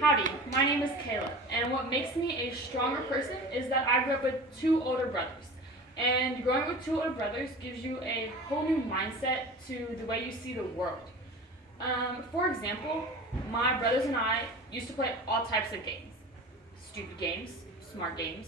Howdy, my name is Kayla, and what makes me a stronger person is that I grew up with two older brothers. And growing with two older brothers gives you a whole new mindset to the way you see the world. For example, my brothers and I used to play all types of games. Stupid games, smart games,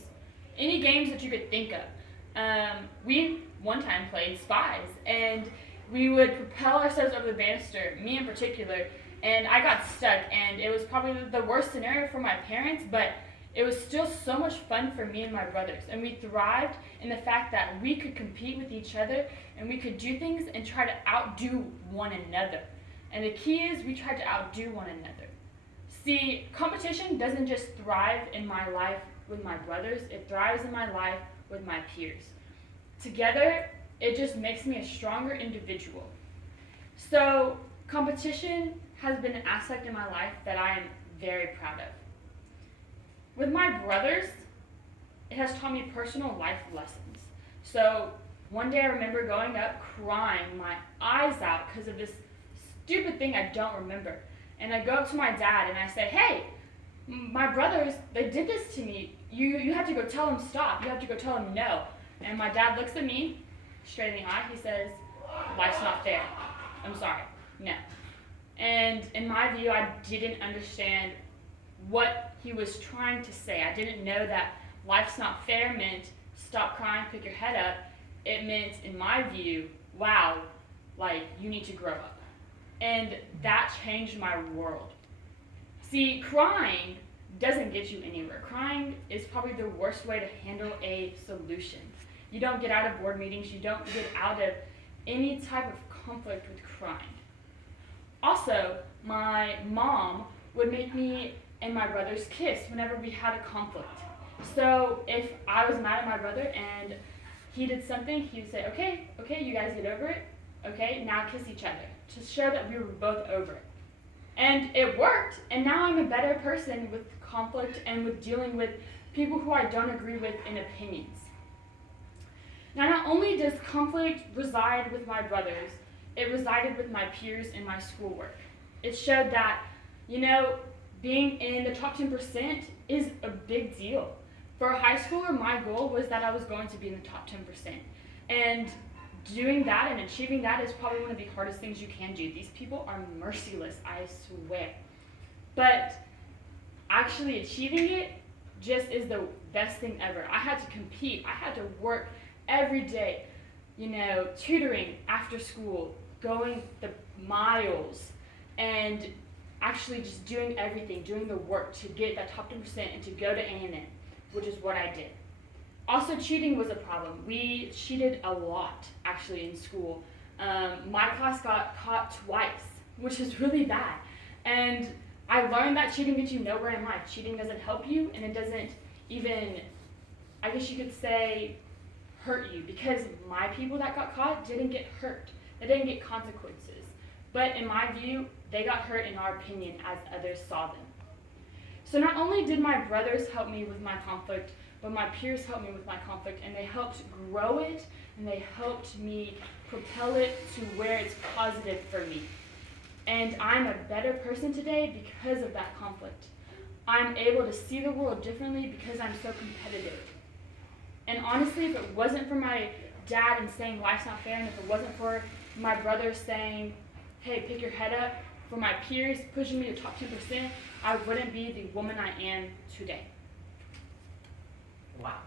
any games that you could think of. We one time played Spies, and we would propel ourselves over the banister, me in particular, and I got stuck, and it was probably the worst scenario for my parents, but it was still so much fun for me and my brothers, and we thrived in the fact that we could compete with each other, and we could do things and try to outdo one another. And the key is we tried to outdo one another. See, competition doesn't just thrive in my life with my brothers, it thrives in my life with my peers. Together, it just makes me a stronger individual. So, competition has been an aspect in my life that I am very proud of. With my brothers, it has taught me personal life lessons. So, one day I remember going up crying my eyes out because of this stupid thing I don't remember. And I go up to my dad and I say, "Hey, my brothers, they did this to me. You have to go tell them stop. You have to go tell them no." And my dad looks at me straight in the eye. He says, "Life's not fair. I'm sorry. No." And in my view, I didn't understand what he was trying to say. I didn't know that life's not fair meant stop crying, pick your head up. It meant, in my view, wow, like, you need to grow up. And that changed my world. See, crying doesn't get you anywhere. Crying is probably the worst way to handle a solution. You don't get out of board meetings, you don't get out of any type of conflict with crying. Also, my mom would make me and my brothers kiss whenever we had a conflict. So if I was mad at my brother and he did something, he would say, okay, you guys get over it. Okay, now kiss each other to show that we were both over it. And it worked, and now I'm a better person with conflict and with dealing with people who I don't agree with in opinions. Now, not only does conflict reside with my brothers, it resided with my peers in my schoolwork. It showed that, being in the top 10% is a big deal. For a high schooler, my goal was that I was going to be in the top 10%. And doing that and achieving that is probably one of the hardest things you can do. These people are merciless, I swear. But actually achieving it just is the best thing ever. I had to compete. I had to work every day, tutoring after school, going the miles, and actually just doing everything, doing the work to get that top 10% and to go to A&M, which is what I did. Also, cheating was a problem. We cheated a lot, actually, in school. My class got caught twice, which is really bad. And I learned that cheating gets you nowhere in life. Cheating doesn't help you, and it doesn't even, I guess you could say, hurt you, because my people that got caught didn't get hurt. They didn't get consequences. But in my view, they got hurt in our opinion as others saw them. So not only did my brothers help me with my conflict, but my peers helped me with my conflict, and they helped grow it, and they helped me propel it to where it's positive for me. And I'm a better person today because of that conflict. I'm able to see the world differently because I'm so competitive. And honestly, if it wasn't for my dad and saying life's not fair, and if it wasn't for my brother saying, "Hey, pick your head up," for my peers pushing me to top 10%, I wouldn't be the woman I am today. Wow.